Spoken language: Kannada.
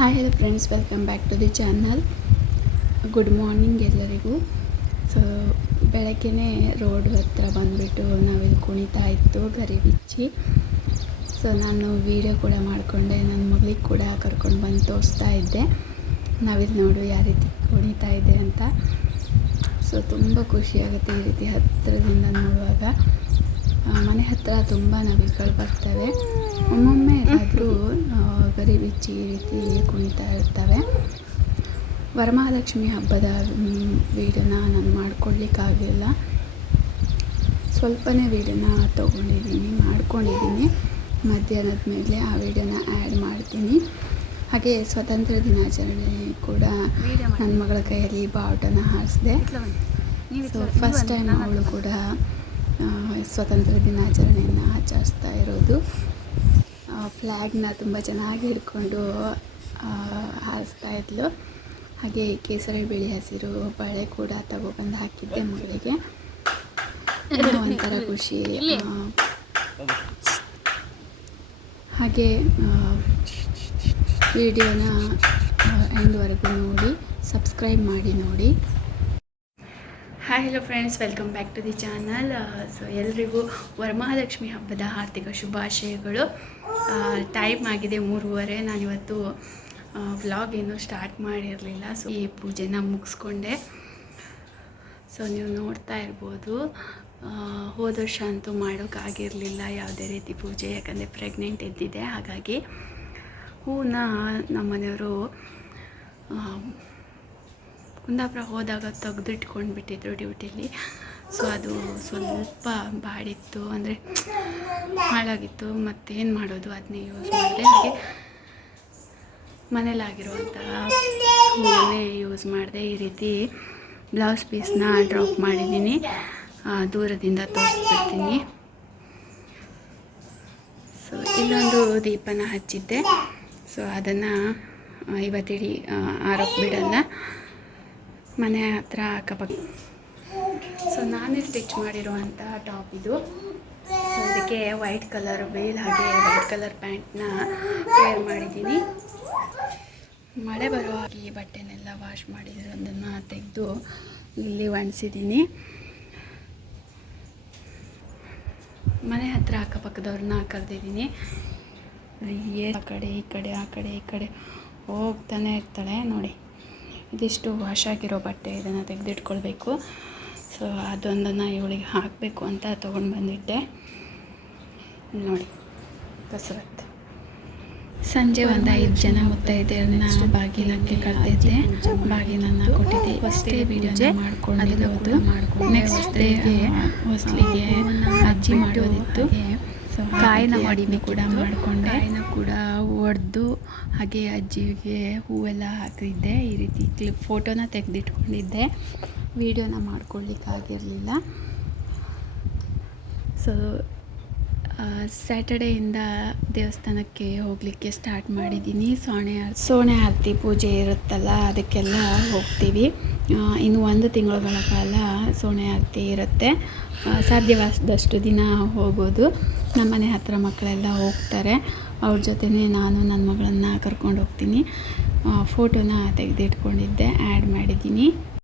Hi hello friends, welcome back to the channel. Good morning ಎಲ್ಲರಿಗೂ. ಸೊ ಬೆಳಗ್ಗೆನೇ ರೋಡ್ ಹತ್ರ ಬಂದುಬಿಟ್ಟು ನಾವಿಲ್ಲಿ ಕುಣಿತಾ ಇತ್ತು ಗರಿ ಬಿಚ್ಚಿ. ಸೊ ನಾನು ವೀಡಿಯೋ ಕೂಡ ಮಾಡಿಕೊಂಡೆ, ನನ್ನ ಮಗಳಿಗೆ ಕೂಡ ಕರ್ಕೊಂಡು ಬಂದು ತೋರಿಸ್ತಾ ಇದ್ದೆ. ನಾವಿಲ್ಲಿ ನೋಡು ಯಾವ ರೀತಿ ಕುಣಿತಾ ಇದೆ ಅಂತ. ಸೊ ತುಂಬ ಖುಷಿಯಾಗುತ್ತೆ ಈ ರೀತಿ ಹತ್ತಿರದಿಂದ ನೋಡುವಾಗ. ಮನೆ ಹತ್ತಿರ ತುಂಬ ನವಿಲುಗಳು ಬರ್ತವೆ. ಒಮ್ಮೊಮ್ಮೆ ಆದರೂ ಗರಿ ಬಿಚ್ಚಿ ಈ ರೀತಿ ಕುಣಿತಾ ಇರ್ತವೆ. ವರಮಹಾಲಕ್ಷ್ಮಿ ಹಬ್ಬದ ವೀಡಿಯೋನ ನಾನು ಮಾಡ್ಕೊಡ್ಲಿಕ್ಕಾಗಲಿಲ್ಲ. ಸ್ವಲ್ಪನೇ ವೀಡಿಯೋನ ಮಾಡ್ಕೊಂಡಿದ್ದೀನಿ. ಮಧ್ಯಾಹ್ನದ ಮೇಲೆ ಆ ವೀಡಿಯೋನ ಆ್ಯಡ್ ಮಾಡ್ತೀನಿ. ಹಾಗೆ ಸ್ವಾತಂತ್ರ್ಯ ದಿನಾಚರಣೆ ಕೂಡ ನನ್ನ ಮಗಳ ಕೈಯಲ್ಲಿ ಬಾವುಟನ ಹಾರಿಸಿದೆ. ಸೊ ಫಸ್ಟ್ ಟೈಮ್ ಅವಳು ಕೂಡ ಸ್ವಾತಂತ್ರ್ಯ ದಿನಾಚರಣೆಯನ್ನು ಆಚರಿಸ್ತಾ ಇರೋದು. ಫ್ಲ್ಯಾಗ್ನ ತುಂಬ ಚೆನ್ನಾಗಿ ಹಿಡ್ಕೊಂಡು ಹಾರಿಸ್ತಾ ಇದ್ಲು. ಹಾಗೆ ಕೇಸರಿ ಬಿಳಿ ಹಸಿರು ಬಳೆ ಕೂಡ ತಗೊಬಂದು ಹಾಕಿದ್ದೆ ಮಗಳಿಗೆ. ಒಂಥರ ಖುಷಿ. ಹಾಗೆ ವಿಡಿಯೋನ ಎಂಡ್ವರೆಗೂ ನೋಡಿ, ಸಬ್ಸ್ಕ್ರೈಬ್ ಮಾಡಿ ನೋಡಿ. Hi hello friends, welcome back to the channel. So ಎಲ್ರಿಗೂ ವರಮಹಾಲಕ್ಷ್ಮಿ ಹಬ್ಬದ ಆರ್ಥಿಕ ಶುಭಾಶಯಗಳು. ಟೈಮ್ ಆಗಿದೆ 3:30. ನಾನಿವತ್ತು ವ್ಲಾಗ್ ಏನೂ ಸ್ಟಾರ್ಟ್ ಮಾಡಿರಲಿಲ್ಲ. ಸೊ ಈ ಪೂಜೆನ ಮುಗಿಸ್ಕೊಂಡೆ. ಸೊ ನೀವು ನೋಡ್ತಾ ಇರ್ಬೋದು, ಹೋದ ವರ್ಷ ಅಂತೂ ಮಾಡೋಕ್ಕಾಗಿರಲಿಲ್ಲ ಯಾವುದೇ ರೀತಿ ಪೂಜೆ, ಯಾಕಂದರೆ ಪ್ರೆಗ್ನೆಂಟ್ ಇದ್ದಿದ್ದೆ. ಹಾಗಾಗಿ ಹೂವನ್ನ ನಮ್ಮ ಮನೆಯವರು ಕುಂದಾಪುರ ಹೋದಾಗ ತೆಗೆದಿಟ್ಕೊಂಡು ಬಿಟ್ಟಿದ್ರು ಡ್ಯೂಟಿಲಿ. ಸೊ ಅದು ಸ್ವಲ್ಪ ಬಾಡಿತ್ತು, ಅಂದರೆ ಹಾಳಾಗಿತ್ತು. ಮತ್ತೇನು ಮಾಡೋದು, ಅದನ್ನೇ ಯೂಸ್ ಮಾಡಿದೆ. ಹಾಗೆ ಮನೇಲಾಗಿರುವಂತಹ ಹೂವನ್ನೇ ಯೂಸ್ ಮಾಡಿದೆ. ಈ ರೀತಿ ಬ್ಲೌಸ್ ಪೀಸ್ನ ಡ್ರಾಪ್ ಮಾಡಿದ್ದೀನಿ. ದೂರದಿಂದ ತೋರಿಸ್ಬಿಡ್ತೀನಿ. ಸೊ ಇಲ್ಲೊಂದು ದೀಪನ ಹಚ್ಚಿದ್ದೆ. ಸೊ ಅದನ್ನು ಇವತ್ತಿಡೀ ಆರೋಗ್ಯ ಬಿಡಲ್ಲ, ಮನೆ ಹತ್ರ ಅಕ್ಕಪಕ್ಕ. ಸೊ ನಾನೇ ಸ್ಟಿಚ್ ಮಾಡಿರುವಂಥ ಟಾಪ್ ಇದು. ಸೊ ಇದಕ್ಕೆ ವೈಟ್ ಕಲರ್ ವೇಲ್ ಹಾಗೆ ವೈಟ್ ಕಲರ್ ಪ್ಯಾಂಟ್ನ ವೇರ್ ಮಾಡಿದ್ದೀನಿ. ಮಳೆ ಬರುವಾಗ ಈ ಬಟ್ಟೆನೆಲ್ಲ ವಾಶ್ ಮಾಡಿರೋದನ್ನು ತೆಗೆದು ಇಲ್ಲಿ ಒಣಸಿದ್ದೀನಿ. ಮನೆ ಹತ್ರ ಅಕ್ಕಪಕ್ಕದವ್ರನ್ನ ಕರೆದಿದ್ದೀನಿ. ಆ ಕಡೆ ಈ ಕಡೆ, ಆ ಕಡೆ ಈ ಕಡೆ ಹೋಗ್ತಾನೆ ಇರ್ತಾಳೆ. ನೋಡಿ, ಇದಿಷ್ಟು ವಾಶ್ ಆಗಿರೋ ಬಟ್ಟೆ, ಇದನ್ನು ತೆಗೆದಿಟ್ಕೊಳ್ಬೇಕು. ಸೊ ಅದೊಂದನ್ನು ಇವಳಿಗೆ ಹಾಕಬೇಕು ಅಂತ ತೊಗೊಂಡು ಬಂದಿದ್ದೆ. ನೋಡಿ, ಕಸರತ್ತು. ಸಂಜೆ ಒಂದು 5 ಜನ ಮುತ್ತೈದೆಯರನ್ನ ಬಾಗಿಲಕ್ಕೆ ಕರೆದಿದ್ದೆ, ಬಾಗಿಲನ್ನು ಕೊಟ್ಟಿದ್ದೆ. ಫಸ್ಟೇ ವೀಡಿಯೋನ ಮಾಡ್ಕೊಂಡಿರೋದು. ನೆಕ್ಸ್ಟ್ ಡೇಗೆ ಹೊಸಲಿಗೆ ಅಜ್ಜಿ ಮಾಡೋದಿತ್ತು. ಸೊ ಕಾಯಿನ ಮಾಡಿನಿ ಕೂಡ ಮಾಡಿಕೊಂಡೆ. ಕಾಯಿನ ಕೂಡ ಒಡೆದು ಹಾಗೆ ಅಜ್ಜಿಗೆ ಹೂವೆಲ್ಲ ಹಾಕಿದ್ದೆ. ಈ ರೀತಿ ಫೋಟೋನ ತೆಗೆದಿಟ್ಕೊಂಡಿದ್ದೆ, ವೀಡಿಯೋನ ಮಾಡ್ಕೊಳ್ಳಿಕ್ಕಾಗಿರಲಿಲ್ಲ. ಸೊ ಸ್ಯಾಟರ್ಡೇಯಿಂದ ದೇವಸ್ಥಾನಕ್ಕೆ ಹೋಗಲಿಕ್ಕೆ ಸ್ಟಾರ್ಟ್ ಮಾಡಿದ್ದೀನಿ. ಸೋಣೆ ಆರತಿ ಪೂಜೆ ಇರುತ್ತಲ್ಲ, ಅದಕ್ಕೆಲ್ಲ ಹೋಗ್ತೀವಿ. ಇನ್ನು 1 ತಿಂಗಳುಗಳ ಕಾಲ ಸೋಣೆ ಆರತಿ ಇರುತ್ತೆ. ಸಾಧ್ಯವಾದಷ್ಟು ದಿನ ಹೋಗೋದು. ನಮ್ಮ ಮನೆ ಹತ್ತಿರ ಮಕ್ಕಳೆಲ್ಲ ಹೋಗ್ತಾರೆ, ಅವ್ರ ಜೊತೆನೇ ನಾನು ನನ್ನ ಮಗಳನ್ನು ಕರ್ಕೊಂಡು ಹೋಗ್ತೀನಿ. ಫೋಟೋನ ತೆಗೆದಿಟ್ಕೊಂಡಿದ್ದೆ, ಆ್ಯಡ್ ಮಾಡಿದ್ದೀನಿ.